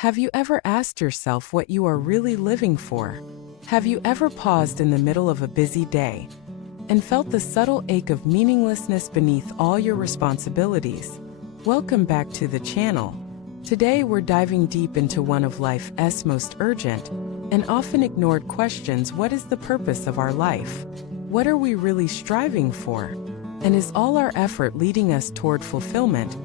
Have you ever asked yourself what you are really living for? Have you ever paused in the middle of a busy day and felt the subtle ache of meaninglessness beneath all your responsibilities? Welcome back to the channel. Today we're diving deep into one of life's most urgent and often ignored questions: what is the purpose of our life? What are we really striving for? And is all our effort leading us toward fulfillment,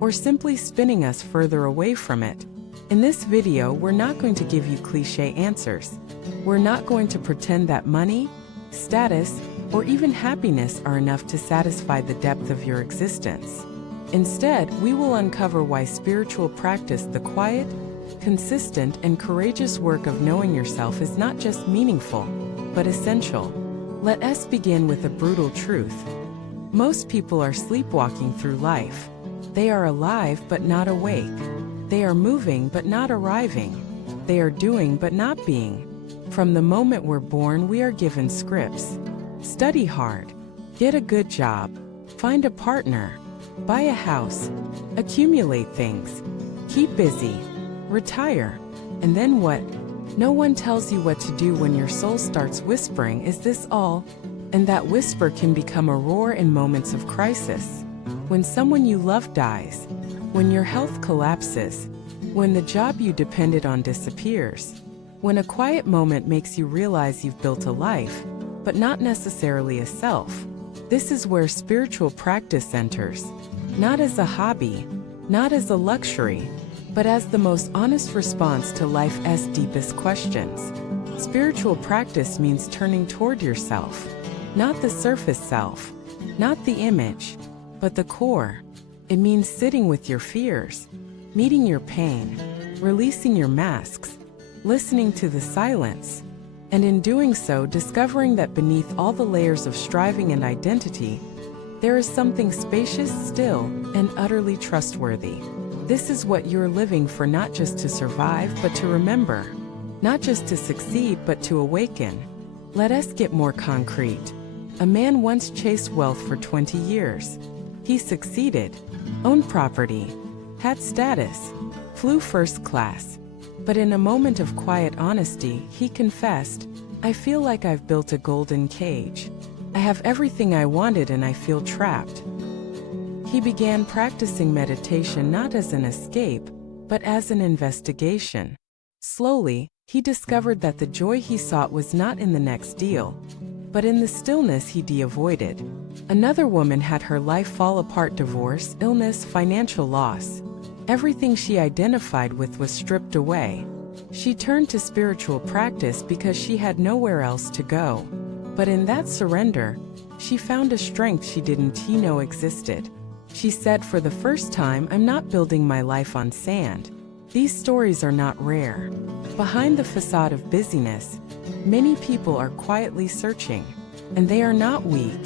or simply spinning us further away from it? In this video, we're not going to give you cliché answers. We're not going to pretend that money, status, or even happiness are enough to satisfy the depth of your existence. Instead, we will uncover why spiritual practice, the quiet, consistent, and courageous work of knowing yourself, is not just meaningful, but essential. Let us begin with a brutal truth. Most people are sleepwalking through life. They are alive but not awake. They are moving but not arriving. They are doing but not being. From the moment we're born, we are given scripts. Study hard. Get a good job. Find a partner. Buy a house. Accumulate things. Keep busy. Retire. And then what? No one tells you what to do when your soul starts whispering, "Is this all?" And that whisper can become a roar in moments of crisis. When someone you love dies. When your health collapses. When the job you depended on disappears. When a quiet moment makes you realize you've built a life, but not necessarily a self. This is where spiritual practice enters. Not as a hobby, not as a luxury, but as the most honest response to life's deepest questions. Spiritual practice means turning toward yourself. Not the surface self, not the image, but the core. It means sitting with your fears, meeting your pain, releasing your masks, listening to the silence, and in doing so, discovering that beneath all the layers of striving and identity, there is something spacious, still, and utterly trustworthy. This is what you're living for, not just to survive, but to remember. Not just to succeed, but to awaken. Let us get more concrete. A man once chased wealth for 20 years. He succeeded, owned property, had status, flew first class. But in a moment of quiet honesty, he confessed, "I feel like I've built a golden cage. I have everything I wanted and I feel trapped." He began practicing meditation not as an escape, but as an investigation. Slowly, he discovered that the joy he sought was not in the next deal, but in the stillness he avoided. Another woman had her life fall apart: divorce, illness, financial loss. Everything she identified with was stripped away. She turned to spiritual practice because she had nowhere else to go. But in that surrender, she found a strength she didn't know existed. She said, "For the first time, I'm not building my life on sand." These stories are not rare. Behind the facade of busyness, many people are quietly searching. And they are not weak.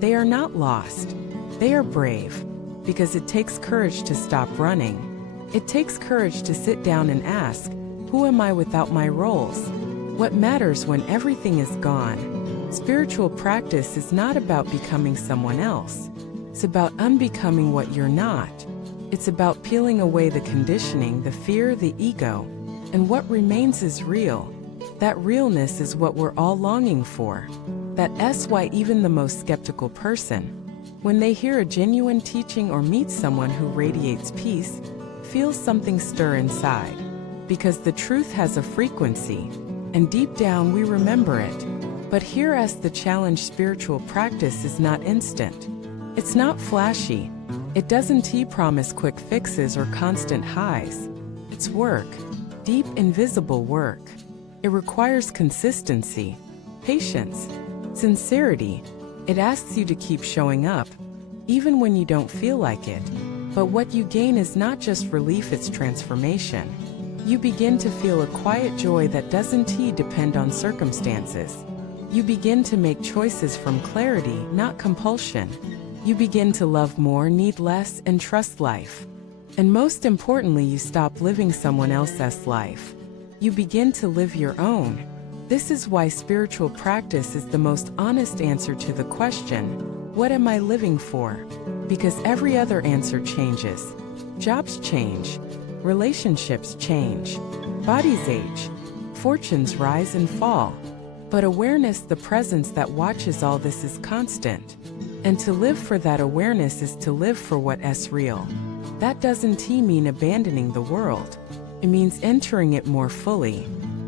They are not lost. They are brave. Because it takes courage to stop running. It takes courage to sit down and ask, "Who am I without my roles? What matters when everything is gone?" Spiritual practice is not about becoming someone else. It's about unbecoming what you're not. It's about peeling away the conditioning, the fear, the ego, and what remains is real. That realness is what we're all longing for. That's why even the most skeptical person, when they hear a genuine teaching or meet someone who radiates peace, feels something stir inside. Because the truth has a frequency, and deep down we remember it. But here's the challenge: spiritual practice is not instant. It's not flashy. It doesn't promise quick fixes or constant highs. It's work. Deep, invisible work. It requires consistency, patience, sincerity. It asks you to keep showing up, even when you don't feel like it. But what you gain is not just relief, it's transformation. You begin to feel a quiet joy that doesn't depend on circumstances. You begin to make choices from clarity, not compulsion. You begin to love more, need less, and trust life. And most importantly, you stop living someone else's life. You begin to live your own. This is why spiritual practice is the most honest answer to the question, "What am I living for?" Because every other answer changes. Jobs change. Relationships change. Bodies age. Fortunes rise and fall. But awareness, the presence that watches all this, is constant. And to live for that awareness is to live for what's real. That doesn't mean abandoning the world. It means entering it more fully.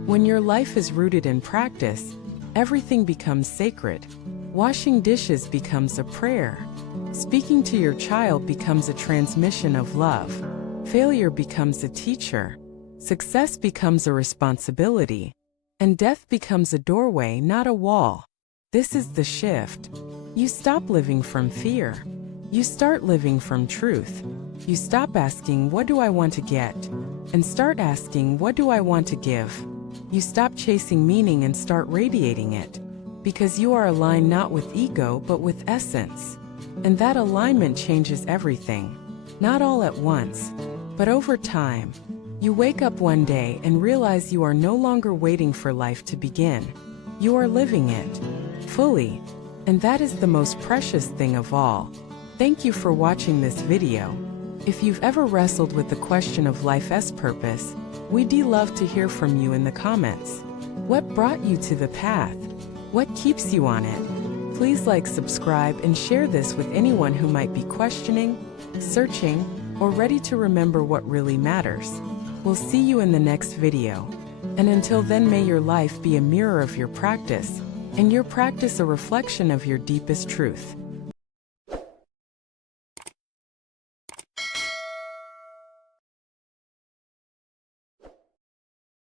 When your life is rooted in practice, everything becomes sacred. Washing dishes becomes a prayer. Speaking to your child becomes a transmission of love. Failure becomes a teacher. Success becomes a responsibility. And death becomes a doorway, not a wall. This is the shift. You stop living from fear. You start living from truth. You stop asking, what do I want to get? And start asking, what do I want to give? You stop chasing meaning and start radiating it. Because you are aligned not with ego but with essence. And that alignment changes everything. Not all at once, but over time. You wake up one day and realize you are no longer waiting for life to begin. You are living it fully. And that is the most precious thing of all. Thank you for watching this video. If you've ever wrestled with the question of life's purpose, we'd love to hear from you in the comments. What brought you to the path? What keeps you on it? Please like, subscribe, and share this with anyone who might be questioning, searching, or ready to remember what really matters. We'll see you in the next video. And until then, may your life be a mirror of your practice, and your practice a reflection of your deepest truth.